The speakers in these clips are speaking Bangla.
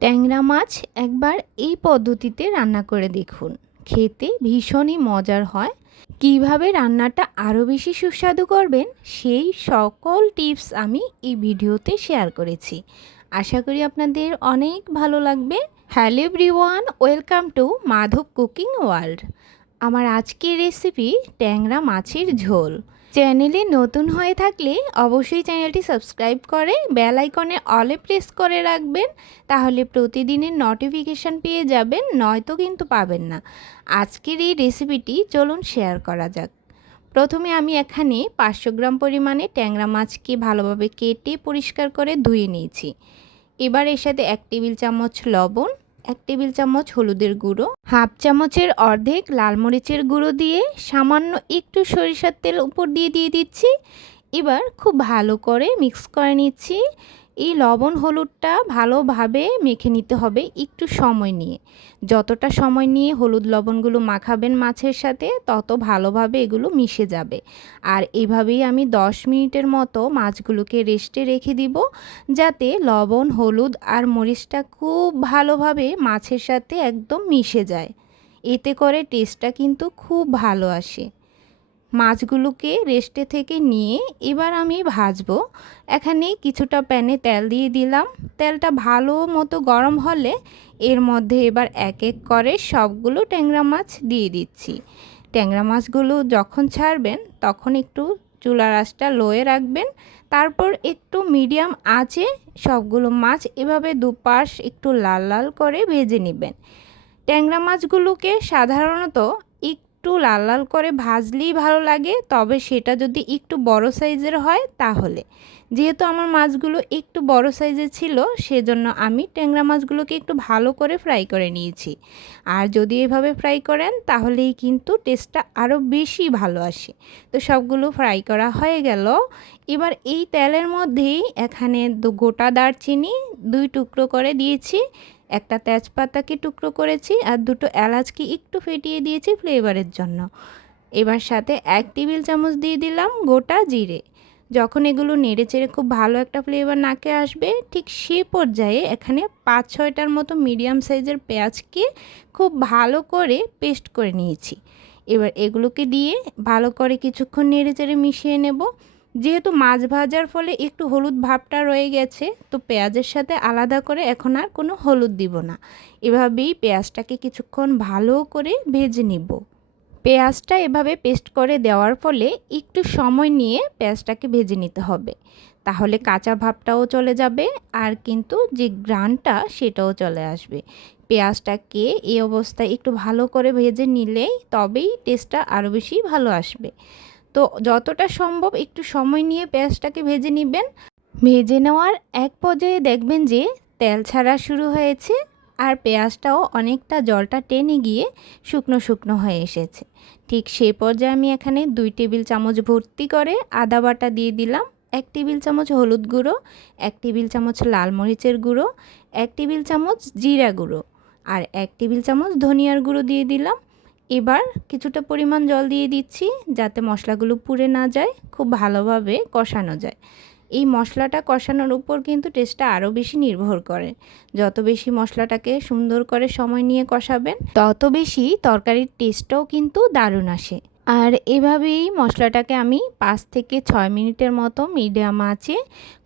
ট্যাংরা মাছ একবার এই পদ্ধতিতে রান্না করে দেখুন, খেতে ভীষণই মজার হয়। কিভাবে রান্নাটা আরও বেশি সুস্বাদু করবেন সেই সকল টিপস আমি এই ভিডিওতে শেয়ার করেছি। আশা করি আপনাদের অনেক ভালো লাগবে। Hello everyone, welcome to Madhav cooking world. আমার আজকের রেসিপি ট্যাংরা মাছের ঝোল। চ্যানেলে নতুন হয়ে থাকলে অবশ্যই চ্যানেলটি সাবস্ক্রাইব করে বেল আইকনে অলে প্রেস করে রাখবেন, তাহলে প্রতিদিনের নোটিফিকেশান পেয়ে যাবেন, নয়তো কিন্তু পাবেন না। আজকের এই রেসিপিটি চলুন শেয়ার করা যাক। প্রথমে আমি এখানে 500 গ্রাম পরিমাণে ট্যাংরা মাছকে ভালোভাবে কেটে পরিষ্কার করে ধুয়ে নিয়েছি। এবার এর সাথে 1 টেবিল চামচ লবণ, 1 টেবিল চামচ হলুদের গুঁড়ো, হাফ চামচের অর্ধেক লাল মরিচের গুঁড়ো দিয়ে সামান্য একটু সরিষার তেল উপর দিয়ে দিচ্ছি। এবার খুব ভালো করে মিক্স করে নিচ্ছি। এই লবণ হলুদটা ভালোভাবে মেখে নিতে হবে একটু সময় নিয়ে। যতটা সময় নিয়ে হলুদ লবণগুলো মাখাবেন মাছের সাথে, তত ভালোভাবে এগুলো মিশে যাবে। আর এইভাবেই আমি 10 মিনিটের মতো মাছগুলোকে রেস্টে রেখে দিব, যাতে লবণ হলুদ আর মরিচটা খুব ভালোভাবে মাছের সাথে একদম মিশে যায়। এতে করে টেস্টটা কিন্তু খুব ভালো আসে। মাছগুলোকে রেস্টে থেকে নিয়ে এবার আমি ভাজবো। এখানে কিছুটা প্যানে তেল দিয়ে দিলাম। তেলটা ভালো মতো গরম হলে এর মধ্যে এবার এক এক করে সবগুলো ট্যাংরা মাছ দিয়ে দিচ্ছি। ট্যাংরা মাছগুলো যখন ছাড়বেন তখন একটু চুলার আঁচটা লোয়ে রাখবেন। তারপর একটু মিডিয়াম আঁচে সবগুলো মাছ এভাবে দুপাশ একটু লাল লাল করে ভেজে নেবেন। ট্যাংরা মাছগুলোকে সাধারণত একটু লাল লাল করে ভাজলেই ভালো লাগে, তবে সেটা যদি একটু বড় সাইজের হয় তাহলে। যেহেতু আমার মাছগুলো একটু বড় সাইজের ছিল, সেজন্য আমি ট্যাংরা মাছগুলোকে একটু ভালো করে ফ্রাই করে নিয়েছি। আর যদি এভাবে ফ্রাই করেন তাহলেই কিন্তু টেস্টটা আরও বেশি ভালো আসে। তো সবগুলো ফ্রাই করা হয়ে গেল। এবার এই তেলের মধ্যেই এখানে গোটা দারচিনি 2 টুকরো করে দিয়েছি, একটা তেজপাতাকে টুকরো করেছি, আর 2টো এলাচকে একটু ফেটিয়ে দিয়েছি ফ্লেভারের জন্য। এবার সাথে 1 টেবিল চামচ দিয়ে দিলাম গোটা জিরে। যখন এগুলো নেড়েচেড়ে খুব ভালো একটা ফ্লেভার নাকে আসবে, ঠিক সে পর্যায়ে এখানে 5-6টার মতো মিডিয়াম সাইজের পেঁয়াজকে খুব ভালো করে পেস্ট করে নিয়েছি। এবার এগুলোকে দিয়ে ভালো করে কিছুক্ষণ নেড়েচেড়ে মিশিয়ে নেব। যেহেতু মাছ ভাজার ফলে একটু হলুদ ভাবটা রয়ে গেছে, তো পেঁয়াজের সাথে আলাদা করে এখন আর কোনো হলুদ দিব না। এভাবেই পেঁয়াজটাকে কিছুক্ষণ ভালো করে ভেজে নিব। পেঁয়াজটা এভাবে পেস্ট করে দেওয়ার ফলে একটু সময় নিয়ে পেঁয়াজটাকে ভেজে নিতে হবে, তাহলে কাঁচা ভাবটাও চলে যাবে আর কিন্তু যে গ্রানটা সেটাও চলে আসবে। পেঁয়াজটাকে এই অবস্থায় একটু ভালো করে ভেজে নিলেই তবেই টেস্টটা আরও বেশি ভালো আসবে। তো যতটা সম্ভব একটু সময় নিয়ে পেঁয়াজটাকে ভেজে নেবেন। ভেজে নেওয়ার এক পর্যায়ে দেখবেন যে তেল ছাড়া শুরু হয়েছে আর পেঁয়াজটাও অনেকটা জলটা টেনে গিয়ে শুকনো শুকনো হয়ে এসেছে। ঠিক সেই পর্যায়ে আমি এখানে 2 টেবিল চামচ ভর্তি করে আদা বাটা দিয়ে দিলাম, 1 টেবিল চামচ হলুদ গুঁড়ো, 1 টেবিল চামচ লাল মরিচের গুঁড়ো, 1 টেবিল চামচ জিরা গুঁড়ো আর 1 টেবিল চামচ ধনিয়ার গুঁড়ো দিয়ে দিলাম। এবার কিছুটা পরিমাণ জল দিয়ে দিচ্ছি, যাতে মশলাগুলো পুড়ে না যায়, খুব ভালোভাবে কষানো যায়। এই মশলাটা কষানোর উপর কিন্তু টেস্টটা আরও বেশি নির্ভর করে। যত বেশি মশলাটাকে সুন্দর করে সময় নিয়ে কষাবেন, তত বেশি তরকারির টেস্টটাও কিন্তু দারুণ আসে। আর এভাবেই মশলাটাকে আমি 5 থেকে 6 মিনিটের মতো মিডিয়াম আঁচে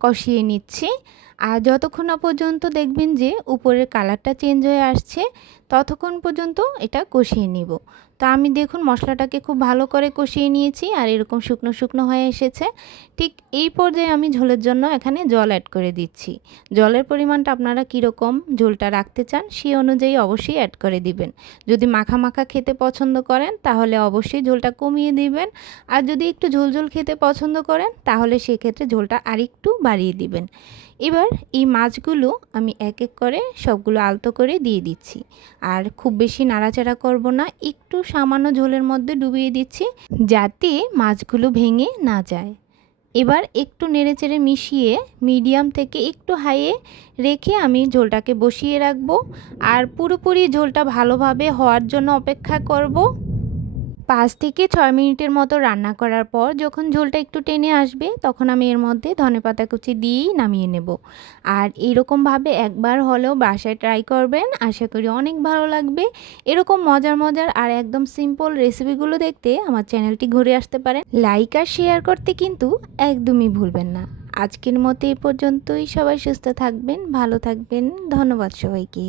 কষিয়ে নিচ্ছি। আর যতক্ষণ না পর্যন্ত দেখবেন যে উপরের কালারটা চেঞ্জ হয়ে আসছে, ততক্ষণ পর্যন্ত এটা কষিয়ে নিব। তো আমি দেখুন মশলাটাকে খুব ভালো করে কষিয়ে নিয়েছি আর এরকম শুকনো শুকনো হয়ে এসেছে। ঠিক এই পর্যায়ে আমি ঝোলের জন্য এখানে জল অ্যাড করে দিচ্ছি। জলের পরিমাণটা আপনারা কীরকম ঝোলটা রাখতে চান সেই অনুযায়ী অবশ্যই অ্যাড করে দিবেন। যদি মাখা মাখা খেতে পছন্দ করেন তাহলে অবশ্যই ঝোলটা কমিয়ে দিবেন, আর যদি একটু ঝোল ঝোল খেতে পছন্দ করেন তাহলে সেক্ষেত্রে ঝোলটা আরেকটু বাড়িয়ে দিবেন। এবার এই মাছগুলো আমি এক এক করে সবগুলো আলতো করে দিয়ে দিচ্ছি, আর খুব বেশি নাড়াচাড়া করব না, একটু সামান্য ঝোলের মধ্যে ডুবিয়ে দিচ্ছি যাতে মাছগুলো ভেঙে না যায়। এবার একটু নেড়েচেড়ে মিশিয়ে মিডিয়াম থেকে একটু হাইয়ে রেখে আমি ঝোলটাকে বসিয়ে রাখবো আর পুরোপুরি ঝোলটা ভালোভাবে হওয়ার জন্য অপেক্ষা করব। 5 থেকে 6 মিনিটের মতো রান্না করার পর যখন ঝোলটা একটু টেনে আসবে তখন আমি এর মধ্যে ধনেপাতা কুচি দিয়েই নামিয়ে নেব। আর এরকমভাবে একবার হলেও বাসায় ট্রাই করবেন, আশা করি অনেক ভালো লাগবে। এরকম মজার মজার আর একদম সিম্পল রেসিপিগুলো দেখতে আমার চ্যানেলটি ঘুরে আসতে পারেন। লাইক আর শেয়ার করতে কিন্তু একদমই ভুলবেন না। আজকের মতো এই পর্যন্তই। সবাই সুস্থ থাকবেন, ভালো থাকবেন। ধন্যবাদ সবাইকে।